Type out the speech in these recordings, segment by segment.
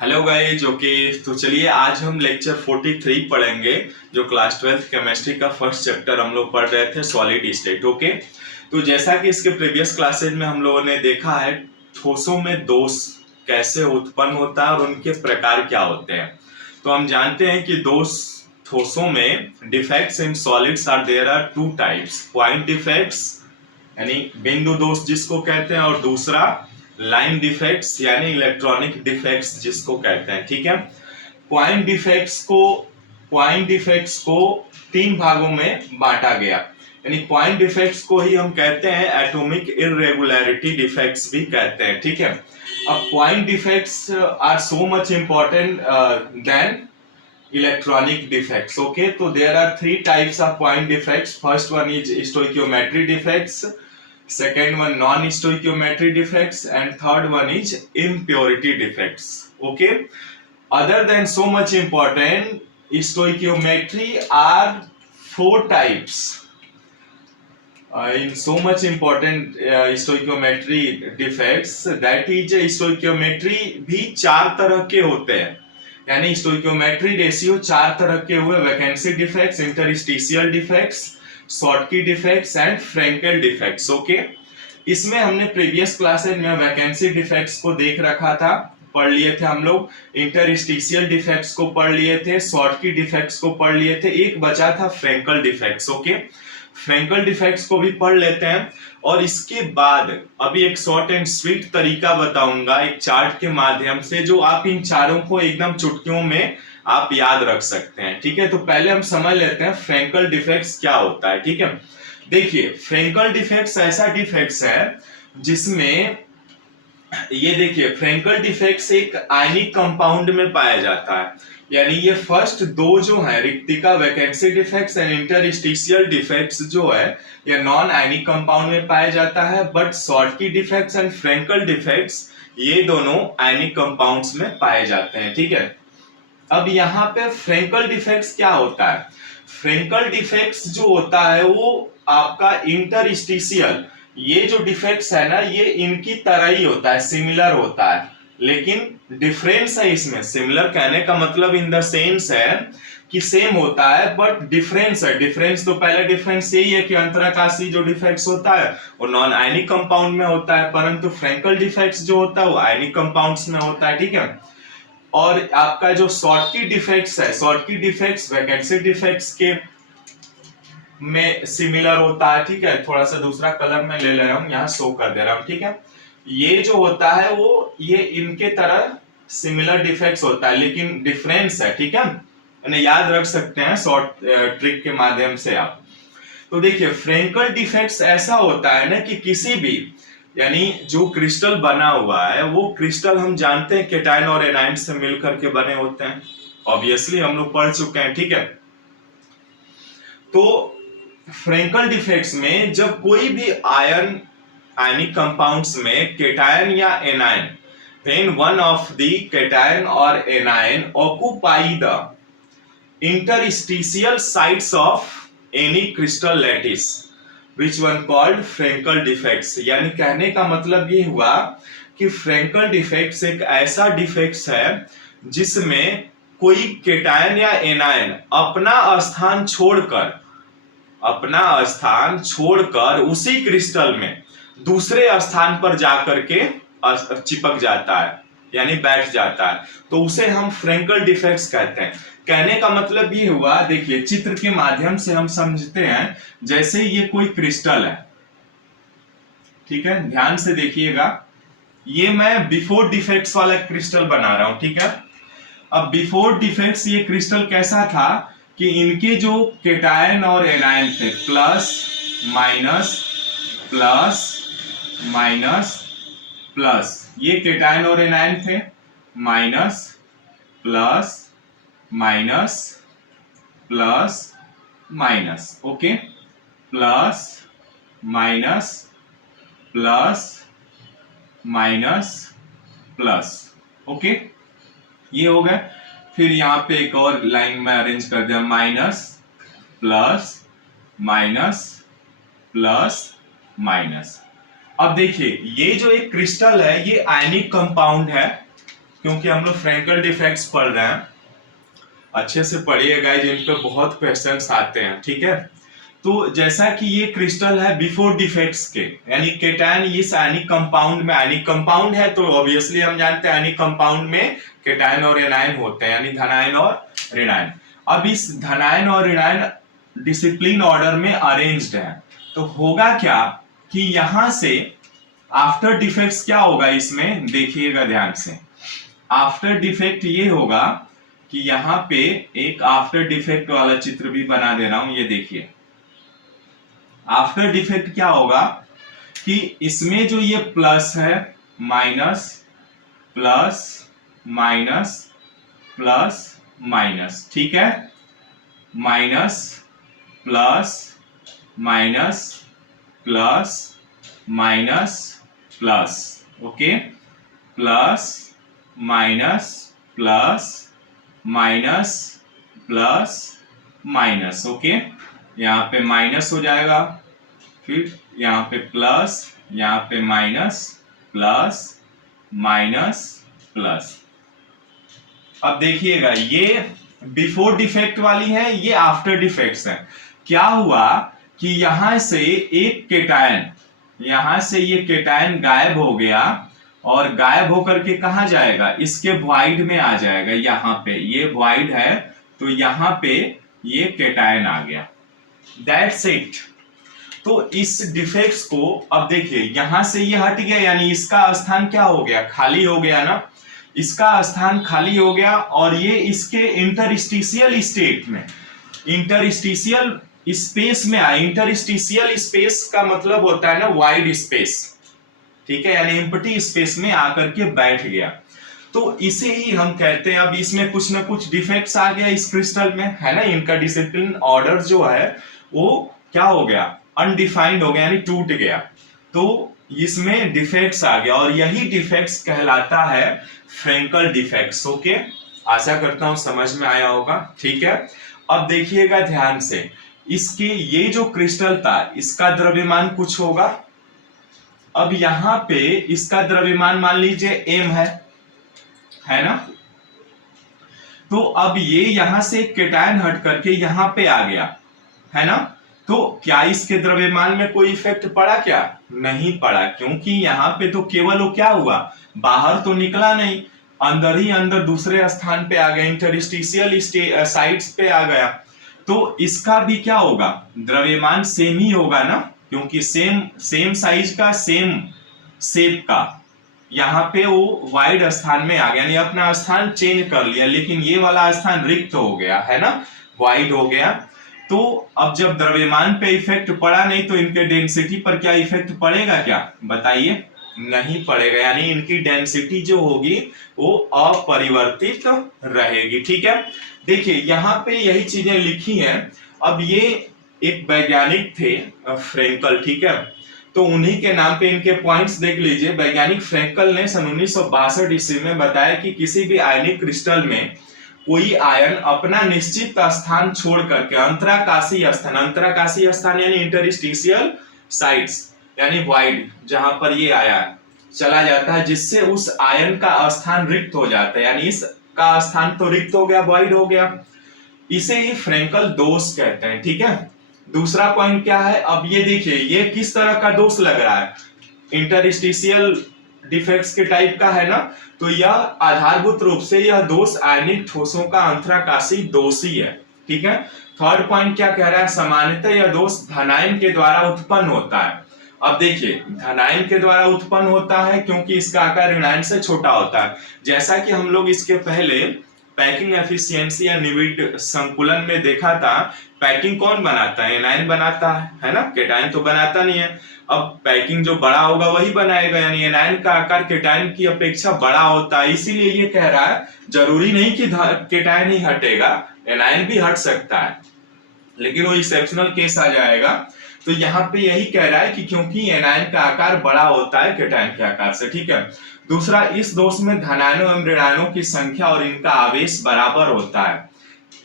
Hello guys. Okay, तो चलिए आज हम लेक्चर 43 पढ़ेंगे जो क्लास 12 केमिस्ट्री का फर्स्ट चैप्टर हम लोग पढ़ रहे थे, सॉलिड स्टेट। ओके, तो जैसा कि इसके प्रीवियस क्लासेज में हम लोगों ने देखा है ठोसों में दोष कैसे उत्पन्न होता है और उनके प्रकार क्या होते हैं। तो हम जानते हैं कि दोष ठोसों में defects in solids are there are two types, point defects यानी बिंदु दोष जिसको कहते हैं, और दूसरा लाइन डिफेक्ट्स यानी इलेक्ट्रॉनिक डिफेक्ट्स जिसको कहते हैं। ठीक है, पॉइंट डिफेक्ट्स को तीन भागों में बांटा गया, यानी पॉइंट डिफेक्ट्स को ही हम कहते हैं एटॉमिक इरेगुलरिटी डिफेक्ट्स भी कहते हैं। ठीक है, अब point defects are so much important then electronic defects. Okay, so there are three types of point defects. First one is stoichiometry defects, second one non-stoichiometry defects, and third one is impurity defects. Okay, other than so much important, stoichiometry are four types. In so much important stoichiometry defects, that is stoichiometry भी चार तरह के होते हैं, यानी stoichiometry ratio चार तरह के हुए, vacancy defects, interstitial defects, Schottky defects and Frenkel defects. Okay, इसमें हमने प्रीवियस क्लासेस में वैकेंसी डिफेक्ट्स को देख रखा था, पढ़ लिए थे हम लोग, इंटरस्टिशियल डिफेक्ट्स को पढ़ लिए थे, शॉर्टकी डिफेक्ट्स को पढ़ लिए थे, एक बचा था Frenkel defects. Okay, Frenkel defects को भी पढ़ लेते हैं, और इसके बाद अभी एक शॉर्ट एंड स्वीट तरीका बताऊंगा एक चार्ट के माध्यम से, जो आप इन चारों को एकदम चुटकियों में आप याद रख सकते हैं। ठीक है, तो पहले हम समझ लेते हैं फ्रैंकल डिफेक्ट्स क्या होता है। ठीक है, देखिए फ्रैंकल डिफेक्ट्स ऐसा डिफेक्ट्स है जिसमें ये देखिए फ्रैंकल डिफेक्ट्स एक आयनिक कंपाउंड में पाया जाता है, यानी ये फर्स्ट दो जो है रिक्तिका vacancy defects and interstitial defects जो है ये नॉन आयनिक कंपाउंड में पाया जाता है, but Schottky defects and Frenkel defects ये दोनों आयनिक कंपाउंड्स में पाए जाते हैं। ठीक है, अब यहाँ पे फ्रैंकल डिफेक्ट्स क्या होता है, फ्रैंकल डिफेक्ट्स जो होता है वो आपका इंटरस्टिशियल, ये जो डिफेक्ट्स है ना ये इनकी तरह ही होता है, सिमिलर होता है, लेकिन डिफरेंस है इसमें। सिमिलर कहने का मतलब इन द सेंस है कि सेम होता है, बट डिफरेंस है। डिफरेंस तो पहले डिफरेंस यही है कि अंतराकाशी जो डिफेक्ट्स होता है वो नॉन आयनिक कंपाउंड में होता है, परंतु फ्रैंकल डिफेक्ट्स जो होता है वो आयनिक कंपाउंड्स में होता है। ठीक है, और आपका जो शॉर्टकी डिफेक्ट्स है, शॉर्टकी डिफेक्ट्स वैकेंसी डिफेक्ट्स के में सिमिलर होता है। ठीक है, थोड़ा सा दूसरा कलर में ले रहा हूं, यहाँ शो कर दे रहा हूं। ठीक है, ये जो होता है वो ये इनके तरह सिमिलर डिफेक्ट्स होता है, लेकिन डिफरेंस है। ठीक है, यानी याद रख सकते हैं शॉर्ट ट्रिक के माध्यम से आप। तो देखिए फ्रैंकल डिफेक्ट्स ऐसा होता है ना कि किसी भी यानी जो क्रिस्टल बना हुआ है वो क्रिस्टल हम जानते हैं केटायन और एनायन से मिलकर के बने होते हैं, ऑब्वियसली हम लोग पढ़ चुके हैं। ठीक है, तो फ्रैंकल डिफेक्ट्स में जब कोई भी आयनिक कंपाउंड्स में केटायन या anion, then one of the cation or anion occupy the interstitial sites of any crystal lattice, which one called Frenkel defects। यानी कहने का मतलब ये हुआ कि फ्रैंकल डिफेक्ट्स एक ऐसा डिफेक्ट्स है जिसमें कोई केटायन या एनायन अपना स्थान छोड़कर उसी क्रिस्टल में दूसरे स्थान पर जाकर के चिपक जाता है, यानी बैठ जाता है, तो उसे हम फ्रैंकल डिफेक्ट्स कहते हैं। कहने का मतलब ये हुआ, देखिए चित्र के माध्यम से हम समझते हैं, जैसे ये कोई क्रिस्टल है। ठीक है, ध्यान से देखिएगा, ये मैं बिफोर डिफेक्ट्स वाला क्रिस्टल बना रहा हूं। ठीक है, अब बिफोर डिफेक्ट्स ये क्रिस्टल कैसा था कि इनके जो केटायन और एनायन थे plus minus plus minus plus, ये केटायन और एनायन थे, minus plus minus plus minus. Okay, plus minus plus minus plus. Okay, ये हो गया। फिर यहाँ पे एक और लाइन में अरेंज कर दिया, minus plus minus plus minus. अब देखिए ये जो एक क्रिस्टल है ये आयनिक कंपाउंड है, क्योंकि हम लोग फ्रैंकल डिफेक्ट्स पढ़ रहे हैं, अच्छे से पढ़िएगा जिन पे बहुत क्वेश्चंस आते हैं, ठीक है। तो जैसा कि ये क्रिस्टल है बिफोर डिफेक्ट्स के, यानी केटायन इस आयनिक कंपाउंड में, आयनिक कंपाउंड है तो ऑब्वियसली हम जानते हैं आयनिक कंपाउंड में केटायन और एनायन होते हैं, यानी धनायन और ऋणायन। अब इस धनायन और ऋणायन डिसिप्लिन ऑर्डर में अरेंज्ड है, तो होगा क्या कि यहां से आफ्टर डिफेक्ट्स क्या होगा, इसमें देखिएगा ध्यान से। आफ्टर डिफेक्ट ये होगा कि यहाँ पे एक आफ्टर डिफेक्ट वाला चित्र भी बना दे रहा हूं, ये देखिए। आफ्टर डिफेक्ट क्या होगा कि इसमें जो ये प्लस है, minus plus minus plus minus, ठीक है, minus plus minus plus minus plus, okay, plus minus plus minus plus minus, okay, यहाँ पे माइनस हो जाएगा, फिर यहाँ पे प्लस, यहाँ पे माइनस, प्लस माइनस प्लस। अब देखिएगा ये बिफोर डिफेक्ट वाली है, ये आफ्टर डिफेक्ट्स है। क्या हुआ कि यहां से एक केटायन, यहां से ये केटायन गायब हो गया और गायब होकर के कहा जाएगा, इसके वॉइड में आ जाएगा। यहाँ पे ये वॉइड है तो यहाँ पे ये केटायन आ गया, दैट्स इट। तो इस डिफेक्ट्स को अब देखिए, यहां से ये हट गया, यानी इसका स्थान क्या हो गया, खाली हो गया ना, इसका स्थान खाली हो गया और ये इसके इंटरस्टिशियल स्टेट में, इंटरस्टिशियल स्पेस में आया। इंटरस्टिशियल स्पेस का मतलब होता है ना वाइड स्पेस, ठीक है, यानी एम्प्टी स्पेस में आकर के बैठ गया। तो इसे ही हम कहते हैं, अब इसमें कुछ ना कुछ डिफेक्ट्स आ गया इस क्रिस्टल में, है ना, इनका डिसिप्लिन ऑर्डर जो है वो क्या हो गया, अनडिफाइंड हो गया, यानी टूट गया। तो इसमें डिफेक्ट्स आ गया और यही डिफेक्ट्स कहलाता है फ्रैंकल डिफेक्ट्स, ओके। आशा करता हूं समझ में आया होगा, ठीक है। अब देखिएगा ध्यान से, इसके ये जो क्रिस्टल था इसका द्रव्यमान कुछ होगा। अब यहाँ पे इसका द्रव्यमान मान लीजिए m है ना। तो अब ये यहां से केटायन हट करके यहाँ पे आ गया, है ना। तो क्या इसके द्रव्यमान में कोई इफेक्ट पड़ा, क्या नहीं पड़ा, क्योंकि यहाँ पे तो केवल वो क्या हुआ, बाहर तो निकला नहीं, अंदर ही अंदर दूसरे स्थान पे आ गया, इंटरस्टिशियल साइट्स पे आ गया। तो इसका भी क्या होगा, द्रव्यमान सेम ही होगा ना, क्योंकि सेम साइज का, सेम शेप का, यहाँ पे वो वाइड स्थान में आ गया, यानी अपना स्थान चेंज कर लिया, लेकिन ये वाला स्थान रिक्त हो गया, है ना, वाइड हो गया। तो अब जब द्रव्यमान पे इफेक्ट पड़ा नहीं, तो इनके डेंसिटी पर क्या इफेक्ट पड़ेगा, क्या बताइए, नहीं पड़ेगा, यानी इनकी डेंसिटी जो होगी वो अपरिवर्तित रहेगी, ठीक है। देखिए यहाँ पे यही चीजें लिखी हैं। अब ये एक वैज्ञानिक थे फ्रैंकल, ठीक है, तो उन्हीं के नाम पे इनके पॉइंट्स देख लीजिए। वैज्ञानिक फ्रैंकल ने सन 1962 ईस्वी में बताया कि किसी भी आयनिक क्रिस्टल में कोई आयन अपना निश्चित स्थान छोड़ करके अंतराकाशीय स्थान यानी इंटरस्टिशियल साइट्स यानी वाइड, जहां पर ये आया चला जाता है, जिससे उस आयन का स्थान रिक्त हो जाता है, यानी इसका स्थान तो रिक्त हो गया, वाइड हो गया। इसे ही फ्रैंकल दोष कहते हैं, ठीक है। दूसरा पॉइंट क्या है, अब ये देखिए ये किस तरह का दोष लग रहा है, इंटरस्टिशियल डिफेक्ट्स के टाइप का है ना। तो यह आधारभूत रूप से यह दोष आयनिक ठोसों का अंतराकाशी दोष ही है, ठीक है। थर्ड पॉइंट क्या कह रहा है, सामान्यतः यह दोष धनायन के द्वारा उत्पन्न होता है। अब देखिए धनायन के द्वारा उत्पन्न होता है क्योंकि इसका आकार ऋणायन से छोटा होता है। जैसा कि हम लोग इसके पहले पैकिंग एफिशिएंसी या निविड संकुलन में देखा था, पैकिंग कौन बनाता है, एनायन बनाता है ना, केटायन तो बनाता नहीं है। अब पैकिंग जो बड़ा होगा वही बनाएगा, यानी एनायन का आकार केटायन की अपेक्षा बड़ा होता है, इसीलिए ये कह रहा है जरूरी नहीं कि केटायन ही हटेगा, एनायन भी हट सकता है, लेकिन वो एक्सेप्शनल केस आ जाएगा। तो यहाँ पे यही कह रहा है कि क्योंकि एनायन का आकार बड़ा होता है केटायन के आकार से, ठीक है। दूसरा, इस दोष में धनायनों एवं ऋणायनों की संख्या और इनका आवेश बराबर होता है,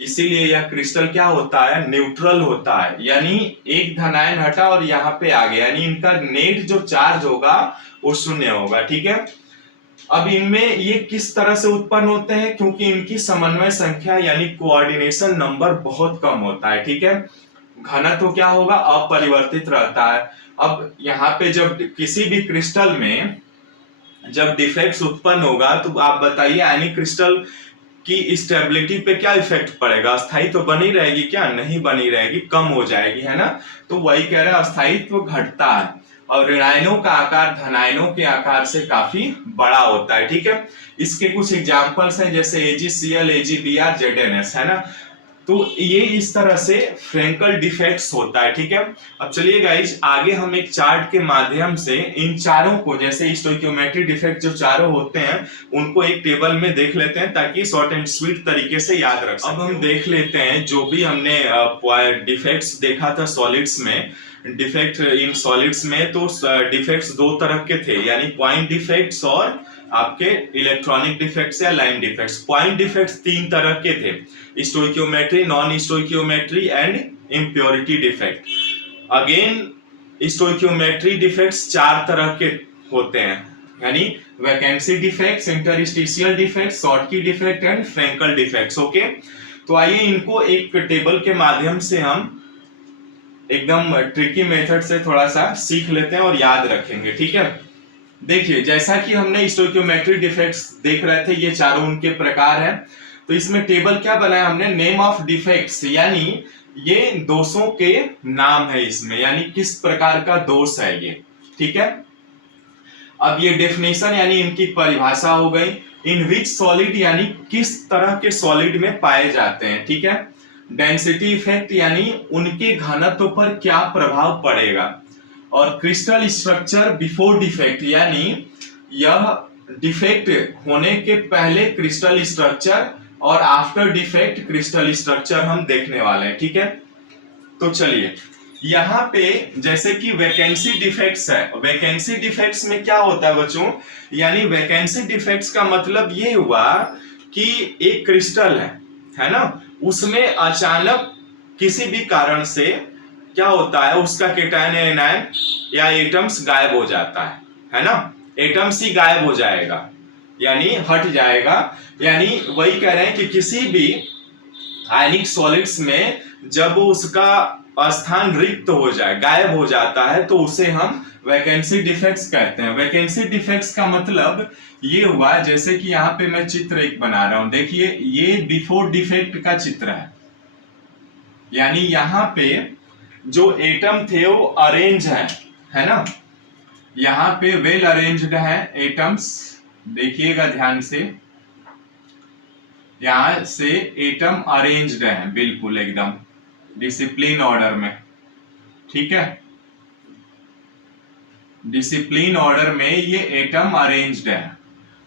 इसीलिए यह क्रिस्टल क्या होता है, न्यूट्रल होता है, यानी एक धनायन हटा और यहाँ पे आ गया, यानी इनका नेट जो चार्ज होगा वो शून्य होगा, ठीक है। अब इनमें ये किस तरह से उत्पन्न होते हैं, क्योंकि इनकी समन्वय संख्या यानी कोऑर्डिनेशन नंबर बहुत कम होता है, ठीक है। घनत्व क्या होगा, अपरिवर्तित रहता है। अब यहाँ पे जब किसी भी क्रिस्टल में जब डिफेक्ट्स उत्पन्न होगा तो आप बताइए आयनिक क्रिस्टल की स्टेबिलिटी पे क्या इफेक्ट पड़ेगा, स्थायी तो बनी रहेगी क्या, नहीं बनी रहेगी, कम हो जाएगी, है ना। तो वही कह रहा है स्थायित्व घटता है और ऋणायनों का आकार धनायनों के आकार से काफी बड़ा होता है, ठीक है। इसके कुछ एग्जांपल्स हैं जैसे AgCl, AgBr, ZnS, है ना। तो ये इस तरह से फ्रेंकल डिफेक्ट्स होता है, ठीक है। अब चलिए गाइज आगे हम एक चार्ट के माध्यम से इन चारों को, जैसे स्टोइकियोमेट्रिक डिफेक्ट जो चारों होते हैं उनको एक टेबल में देख लेते हैं ताकि शॉर्ट एंड स्वीट तरीके से याद रख सकें। अब हम देख लेते हैं जो भी हमने डिफेक्ट्स देखा था सॉलिड्स में, डिफेक्ट इन सॉलिड्स में, तो डिफेक्ट्स दो तरह के थे, यानी पॉइंट डिफेक्ट्स और आपके इलेक्ट्रॉनिक डिफेक्ट्स या लाइन डिफेक्ट्स। पॉइंट डिफेक्ट्स तीन तरह के थे, stoichiometry, non stoichiometry and impurity defect. Again stoichiometry defects चार तरह के होते हैं, यानी vacancy defects, interstitial defects, Schottky defect and Frenkel defects. Okay, तो आइए इनको एक टेबल के माध्यम से हम एकदम ट्रिकी मेथड से थोड़ा सा सीख लेते हैं और याद रखेंगे, ठीक है। देखिए जैसा कि हमने स्टोइकियोमेट्रिक डिफेक्ट्स देख रहे थे, ये चारों उनके प्रकार हैं। तो इसमें टेबल क्या बनाया हमने, नेम ऑफ डिफेक्ट्स, यानी ये दोषों के नाम है इसमें, यानी किस प्रकार का दोष है ये, ठीक है। अब ये डेफिनेशन यानी इनकी परिभाषा हो गई, इन विच सॉलिड यानी किस तरह के सॉलिड में पाए जाते हैं, ठीक है। डेंसिटी इफेक्ट यानी उनके घनत्व पर क्या प्रभाव पड़ेगा, और क्रिस्टल स्ट्रक्चर बिफोर डिफेक्ट यानी यह डिफेक्ट होने के पहले क्रिस्टल स्ट्रक्चर और आफ्टर डिफेक्ट क्रिस्टल स्ट्रक्चर हम देखने वाले हैं, ठीक है। तो चलिए यहाँ पे जैसे कि वैकेंसी डिफेक्ट्स है, वैकेंसी डिफेक्ट्स में क्या होता है बच्चों, यानी वैकेंसी डिफेक्ट्स का मतलब ये हुआ कि एक क्रिस्टल है ना, उसमें अचानक किसी भी कारण से क्या होता है, उसका केटायन या एनायन या एटम्स गायब हो जाता है ना, एटम्स ही गायब हो जाएगा यानी हट जाएगा। यानी वही कह रहे हैं कि किसी भी आयनिक सॉलिड्स में जब उसका स्थान रिक्त हो जाए, गायब हो जाता है, तो उसे हम वैकेंसी डिफेक्ट्स कहते हैं। वैकेंसी डिफेक्ट्स का मतलब ये हुआ, जैसे कि यहाँ पे मैं चित्र एक बना रहा हूं, देखिए ये बिफोर डिफेक्ट का चित्र यानी यहाँ पे जो एटम थे वो अरेंज है ना, यहाँ पे वेल अरेंज्ड है एटम्स, देखिएगा ध्यान से, यहां से एटम अरेंज्ड है बिल्कुल एकदम डिसिप्लिन ऑर्डर में, ठीक है। डिसिप्लिन ऑर्डर में ये एटम अरेंज्ड है।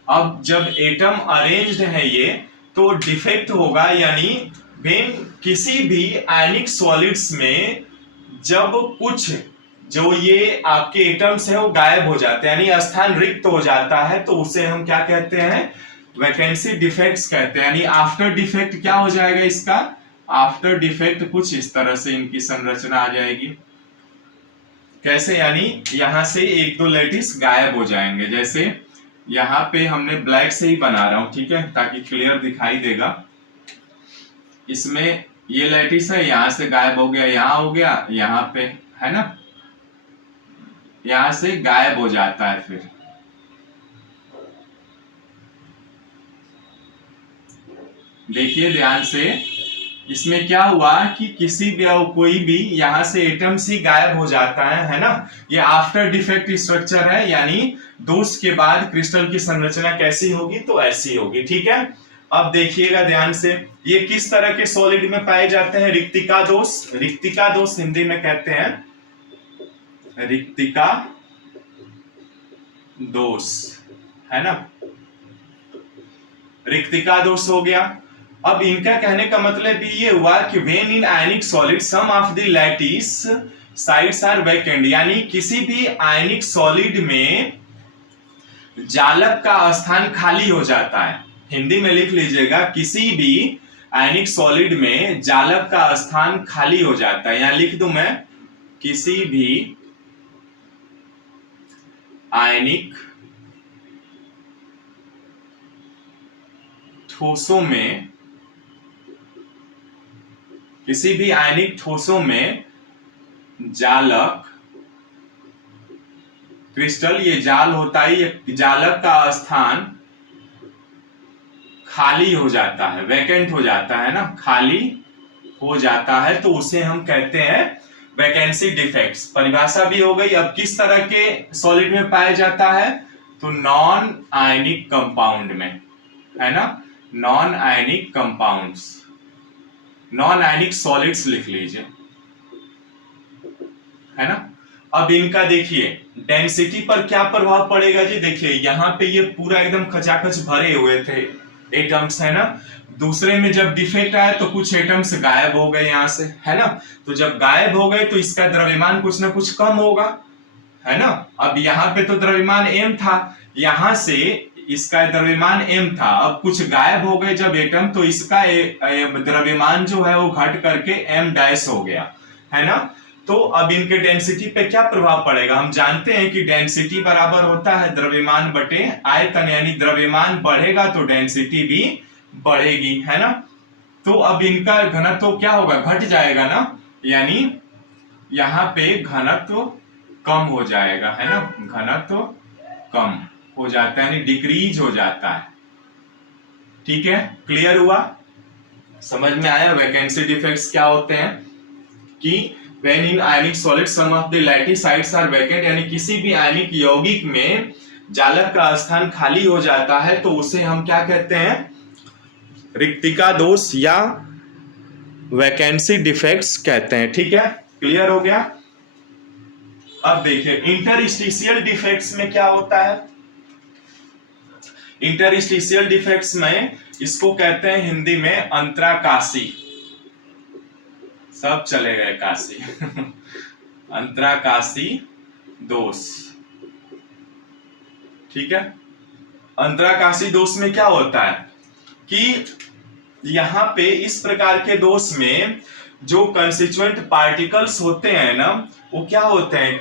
अब जब एटम अरेंज्ड है ये, तो डिफेक्ट होगा, यानी वेन किसी भी आयनिक सॉलिड्स में जब कुछ जो ये आपके एटम्स है वो गायब हो जाते हैं, यानी स्थान रिक्त हो जाता है, तो उसे हम क्या कहते हैं, वैकेंसी डिफेक्ट्स कहते हैं। यानी आफ्टर डिफेक्ट क्या हो जाएगा इसका, आफ्टर डिफेक्ट कुछ इस तरह से इनकी संरचना आ जाएगी। कैसे, यानी यहां से एक दो लैटिस गायब हो जाएंगे, जैसे यहाँ पे हमने ब्लैक से ही बना रहा हूं, ठीक है, ताकि क्लियर दिखाई देगा। इसमें ये लैटिस है, यहां से गायब हो गया, यहां हो गया, यहाँ पे है ना, यहां से गायब हो जाता है। फिर देखिए ध्यान से, इसमें क्या हुआ कि किसी भी कोई भी यहां से एटम्स ही गायब हो जाता है ना, ये आफ्टर डिफेक्ट स्ट्रक्चर है, यानी दोष के बाद क्रिस्टल की संरचना कैसी होगी, तो ऐसी होगी, ठीक है। अब देखिएगा ध्यान से, ये किस तरह के सॉलिड में पाए जाते हैं, रिक्तिका दोष, रिक्तिका दोष हिंदी में कहते हैं रिक्तिका दोष, है ना, रिक्तिका दोष हो गया। अब इनका कहने का मतलब भी ये हुआ कि when in ionic solid some of the lattice sides are vacant, यानी किसी भी आयनिक सॉलिड में जालक का स्थान खाली हो जाता है। हिंदी में लिख लीजिएगा, किसी भी आयनिक सॉलिड में जालक का स्थान खाली हो जाता है। यहां लिख दूं मैं, किसी भी आयनिक ठोसों में, किसी भी आयनिक ठोसों में जालक क्रिस्टल, ये जाल होता है, ये जालक का स्थान खाली हो जाता है, वैकेंट हो जाता है ना, खाली हो जाता है, तो उसे हम कहते हैं वैकेंसी डिफेक्ट्स। परिभाषा भी हो गई। अब किस तरह के सॉलिड में पाया जाता है, तो नॉन आयनिक कंपाउंड में, है ना, non ionic compounds, non ionic solids लिख लीजिए, है ना। अब इनका देखिए डेंसिटी पर क्या प्रभाव पड़ेगा जी। देखिए यहाँ पे ये पूरा एकदम खचाखच भरे हुए थे एटम्स, है ना। दूसरे में जब डिफेक्ट आया तो कुछ एटम्स गायब हो गए यहाँ से, है ना। तो जब गायब हो गए तो इसका द्रव्यमान कुछ ना कुछ कम होगा, है ना। अब यहाँ पे तो द्रव्यमान m था, यहाँ से इसका द्रव्यमान m था, अब कुछ गायब हो गए जब एटम, तो इसका द्रव्यमान जो है वो घट करके m डैश हो गया, है ना। तो अब इनके डेंसिटी पे क्या प्रभाव पड़ेगा, हम जानते हैं कि डेंसिटी बराबर होता है द्रव्यमान बटे आयतन, यानी द्रव्यमान बढ़ेगा तो डेंसिटी भी बढ़ेगी, है ना। तो अब इनका घनत्व तो क्या होगा, घट जाएगा ना, यानी यहाँ पे घनत्व कम हो जाएगा, है ना, घनत्व कम हो जाता है, यानी डिक्रीज हो जाता है। ठीक है, क्लियर हुआ, समझ में आया। वैकेंसी डिफेक्ट्स क्या होते हैं कि when in ionic solid some of the lattice sites are vacant, यानी किसी भी आयनिक यौगिक में जालक का स्थान खाली हो जाता है तो उसे हम क्या कहते हैं, रिक्तिका दोष या वैकेंसी डिफेक्ट्स कहते हैं। ठीक है, क्लियर हो गया। अब देखिए इंटरस्टिशियल डिफेक्ट्स में क्या होता है। इंटरस्टिशियल डिफेक्ट्स में इसको कहते हैं हिंदी में अंतराकाशी, सब चले गए काशी अंतराकाशी दोष। ठीक है, अंतराकाशी दोष में क्या होता है कि यहाँ पे इस प्रकार के दोष में जो कंस्टिट्यूएंट पार्टिकल्स होते हैं ना, वो क्या होते हैं,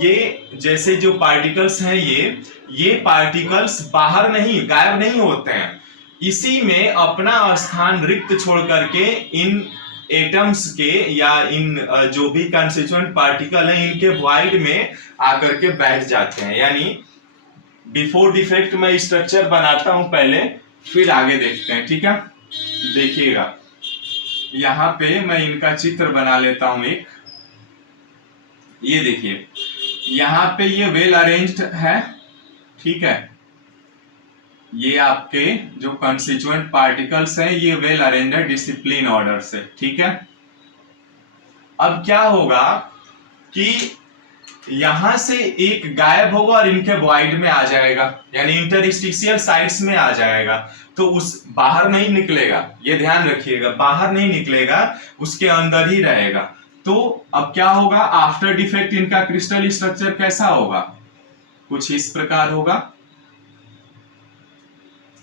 ये जैसे जो पार्टिकल्स हैं ये पार्टिकल्स बाहर नहीं, गायब नहीं होते हैं, इसी में अपना स्थान रिक्त छोड़ करके इन एटम्स के या इन जो भी कंस्टिट्यूएंट पार्टिकल हैं इनके वॉइड में आकर के बैठ जाते हैं। यानी बिफोर डिफेक्ट मैं स्ट्रक्चर बनाता हूं पहले, फिर आगे देखते हैं। ठीक है, देखिएगा यहाँ पे मैं इनका चित्र बना लेता हूं एक, ये देखिए यहाँ पे ये वेल अरेंज्ड है। ठीक है, ये आपके जो कंस्टिट्यूएंट पार्टिकल्स हैं ये वेल अरेंज्ड है डिसिप्लिन ऑर्डर से। ठीक है, अब क्या होगा कि यहां से एक गायब होगा और इनके वॉइड में आ जाएगा, यानी इंटरस्टिशियल साइट्स में आ जाएगा, तो उस बाहर नहीं निकलेगा, ये ध्यान रखिएगा, बाहर नहीं निकलेगा, उसके अंदर ही रहेगा। तो अब क्या होगा, आफ्टर डिफेक्ट इनका क्रिस्टल स्ट्रक्चर कैसा होगा, कुछ इस प्रकार होगा।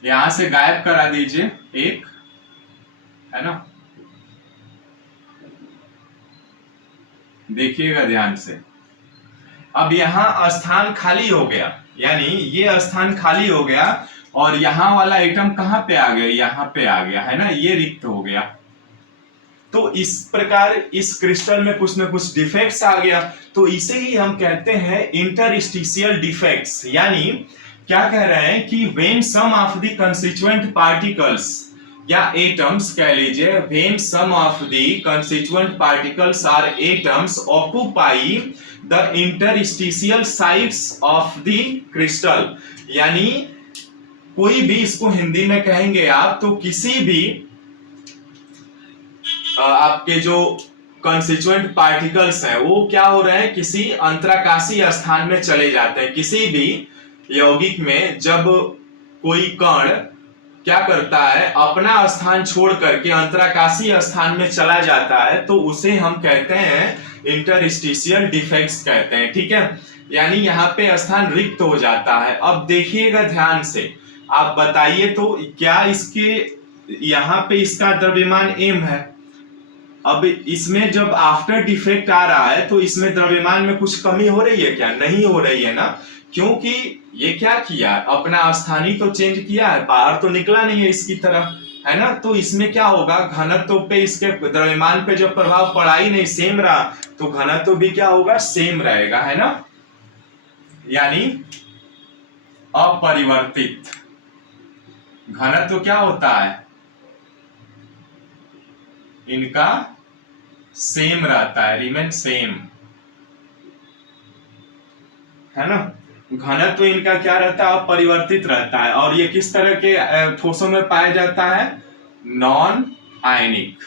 यहां से गायब करा दीजिए एक, है ना, देखिएगा ध्यान से। अब यहां स्थान खाली हो गया, यानी ये स्थान खाली हो गया और यहां वाला एटम कहां पे आ गया, यहां पे आ गया, है ना, ये रिक्त हो गया। तो इस प्रकार इस क्रिस्टल में कुछ ना कुछ डिफेक्ट्स आ गया, तो इसे ही हम कहते हैं इंटरस्टिशियल डिफेक्ट्स। यानी क्या कह रहे हैं कि when some of the constituent particles या एटम्स कह लीजिए, when some of the constituent particles are atoms occupy the interstitial sites of the crystal, यानी कोई भी, इसको हिंदी में कहेंगे आप तो किसी भी आपके जो कंस्टिट्यूएंट पार्टिकल्स हैं वो क्या हो रहे हैं, किसी अंतराकाशी स्थान में चले जाते हैं। किसी भी यौगिक में जब कोई कण क्या करता है, अपना स्थान छोड़ करके अंतराकाशी स्थान में चला जाता है, तो उसे हम कहते हैं इंटरस्टिशियल डिफेक्ट्स कहते हैं। ठीक है, यानी यहाँ पे स्थान रिक्त हो जाता है। अब देखिएगा ध्यान से, आप बताइए तो क्या इसके यहाँ पे इसका द्रव्यमान m है, अब इसमें जब आफ्टर डिफेक्ट आ रहा है तो इसमें द्रव्यमान में कुछ कमी हो रही है क्या, नहीं हो रही है ना, क्योंकि ये क्या किया, अपना स्थानीय तो चेंज किया है, बाहर तो निकला नहीं है इसकी तरफ, है ना। तो इसमें क्या होगा, घनत्व पे इसके द्रव्यमान पे जो प्रभाव पड़ा ही नहीं, सेम रहा, तो घनत्व भी क्या होगा, सेम रहेगा, है ना, यानी अपरिवर्तित। घनत्व क्या होता है, इनका सेम रहता है, रिमेन सेम, है ना। घनत्व इनका क्या रहता है, अपरिवर्तित रहता है। और ये किस तरह के ठोसों में पाया जाता है, नॉन आयनिक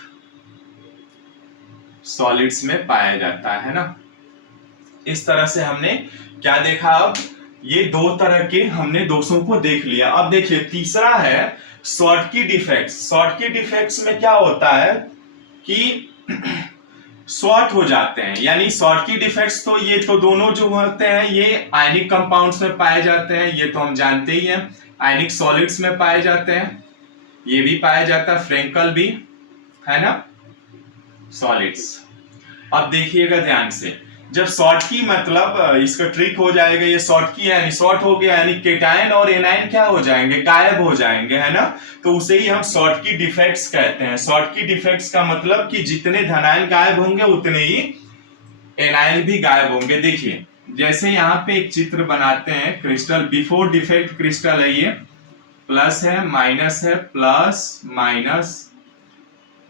सॉलिड्स में पाया जाता है ना। इस तरह से हमने क्या देखा, अब ये दो तरह के हमने दोषों को देख लिया। अब देखिए तीसरा है शॉर्टकी डिफेक्ट्स। शॉर्टकी डिफेक्ट्स में क्या होता है कि शॉर्ट हो जाते हैं, यानी शॉर्टकी डिफेक्ट्स तो ये तो दोनों जो होते हैं ये आयनिक कंपाउंड्स में पाए जाते हैं, ये तो हम जानते ही हैं। आयनिक सॉलिड्स में पाए जाते हैं, ये भी पाया जाता है, फ्रेंकल भी, है ना, सॉलिड्स। अब देखिएगा ध्यान से, जब शॉर्टकी मतलब इसका ट्रिक हो जाएगा, ये शॉर्टकी यानी शॉर्ट हो गया, यानी केटायन और एनायन क्या हो जाएंगे, गायब हो जाएंगे, है ना। तो उसे ही हम शॉर्टकी डिफेक्ट्स कहते हैं। शॉर्टकी डिफेक्ट्स का मतलब कि जितने धनायन गायब होंगे उतने ही एनायन भी गायब होंगे। देखिए जैसे यहाँ पे एक चित्र बनाते हैं, क्रिस्टल बिफोर डिफेक्ट क्रिस्टल है, ये प्लस है, माइनस है, plus minus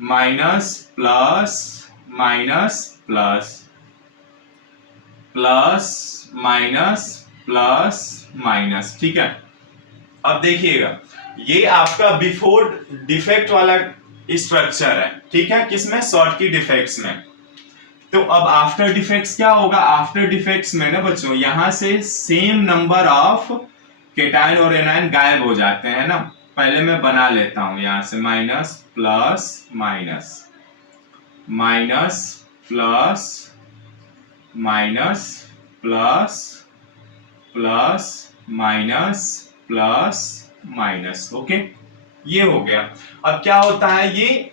minus plus minus plus plus minus plus minus, ठीक है। अब देखिएगा ये आपका बिफोर डिफेक्ट वाला स्ट्रक्चर है, ठीक है, किसमें, शॉर्टकी डिफेक्ट्स में। तो अब आफ्टर डिफेक्ट्स क्या होगा, आफ्टर डिफेक्ट्स में ना बच्चों, यहां से सेम नंबर ऑफ केटायन और एनायन गायब हो जाते हैं ना। पहले मैं बना लेता हूं यहां से, minus plus minus minus plus minus plus plus minus plus minus, okay, ये हो गया। अब क्या होता है, ये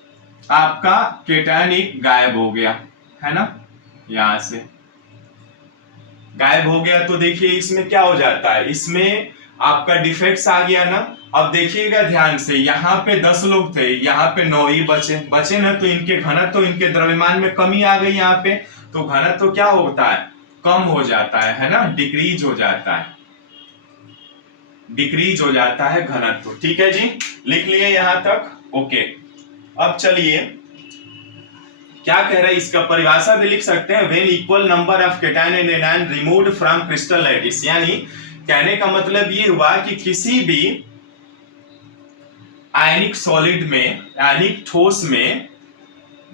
आपका केटायन एक गायब हो गया, है ना, यहां से गायब हो गया। तो देखिए इसमें क्या हो जाता है, इसमें आपका डिफेक्ट्स आ गया ना। अब देखिएगा ध्यान से, यहाँ पे 10 लोग थे, यहाँ पे 9 ही बचे ना, तो इनके घनत्व, तो इनके द्रव्यमान में कमी आ गई यहाँ पे, तो घनत्व तो क्या होता है, कम हो जाता है ना, डिक्रीज हो जाता है, डिक्रीज हो जाता है घनत्व। ठीक है जी, लिख लिए यहां तक, ओके। अब चलिए क्या कह रहे हैं, इसका परिभाषा भी लिख सकते हैं, when equal number of cation and anion removed from crystal lattice. यानी कहने का मतलब ये हुआ कि किसी भी आयनिक सॉलिड में, आयनिक ठोस में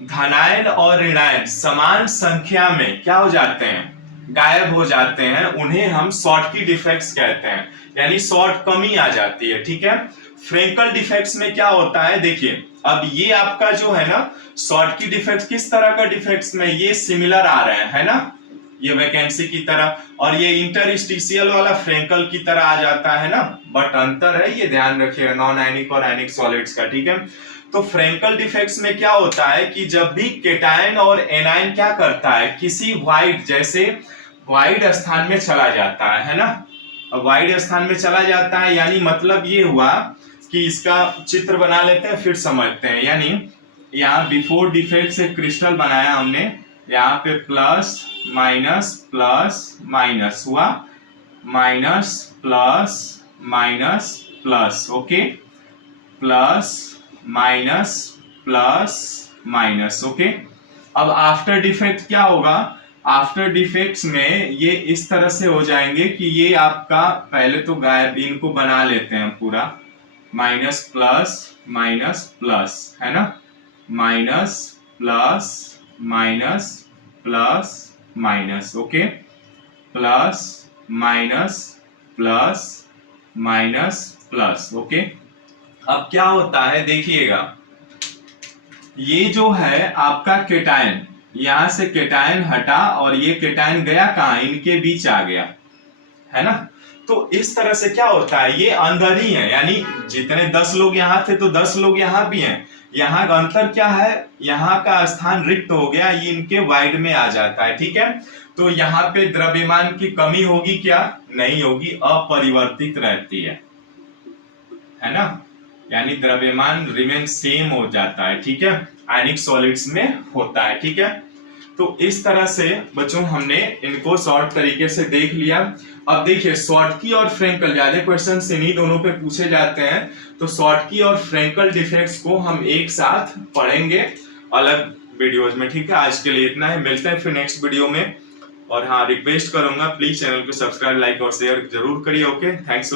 धनायन और ऋणायन समान संख्या में क्या हो जाते हैं, गायब हो जाते हैं, उन्हें हम शॉर्टकी डिफेक्ट्स कहते हैं, यानी शॉर्ट कमी आ जाती है। ठीक है, फ्रेंकल डिफेक्ट्स में क्या होता है, देखिए अब ये आपका जो है ना शॉर्टकी डिफेक्ट्स, किस तरह का डिफेक्ट्स में, ये सिमिलर आ रहे हैं, है ना, ये वैकेंसी की तरह, और ये इंटरस्टिशियल वाला फ्रेंकल की तरह आ जाता है ना, बट अंतर है, ये ध्यान रखिएगा, नॉन आयनिक और आयनिक सॉलिड्स का। ठीक है, तो फ्रेंकल डिफेक्ट्स में क्या होता है कि जब भी केटायन और एनायन क्या करता है, किसी वाइड, जैसे वाइड स्थान में चला जाता है ना, वाइड स्थान में चला जाता है, यानी मतलब ये हुआ कि इसका चित्र बना लेते हैं फिर समझते हैं। यानी यहाँ बिफोर डिफेक्ट से क्रिस्टल बनाया हमने, यहाँ पे प्लस माइनस हुआ, minus plus, okay, plus minus, okay. अब आफ्टर डिफेक्ट क्या होगा, आफ्टर डिफेक्ट्स में ये इस तरह से हो जाएंगे कि ये आपका पहले तो गायब, इनको बना लेते हैं पूरा, माइनस प्लस, है ना, minus plus, okay, plus plus, okay. अब क्या होता है देखिएगा, ये जो है आपका केटायन, यहां से केटायन हटा और ये केटायन गया कहां, इनके बीच आ गया, है ना। तो इस तरह से क्या होता है, ये अंदर ही है, यानी जितने 10 लोग यहाँ थे तो 10 लोग यहाँ भी हैं। यहाँ का अंतर क्या है, यहाँ का स्थान रिक्त हो गया, ये इनके वाइड में आ जाता है, ठीक है। तो यहाँ पे द्रव्यमान की कमी होगी क्या, नहीं होगी, अपरिवर्तित रहती है ना, यानी द्रव्यमान रिमेन सेम हो जाता है, ठीक है, आयनिक सॉलिड्स में होता है, ठीक है। तो इस तरह से बच्चों हमने इनको शॉर्ट तरीके से देख लिया। अब देखिए शॉर्टकी और फ्रेंकल, ज्यादा क्वेश्चन इन्हीं दोनों पे पूछे जाते हैं, तो शॉर्टकी और फ्रेंकल डिफेक्ट्स को हम एक साथ पढ़ेंगे अलग वीडियोज में, ठीक है। आज के लिए इतना है, मिलते हैं फिर नेक्स्ट वीडियो में। और हाँ, रिक्वेस्ट करूंगा प्लीज चैनल को सब्सक्राइब, लाइक और शेयर जरूर करिए। Okay, thanks.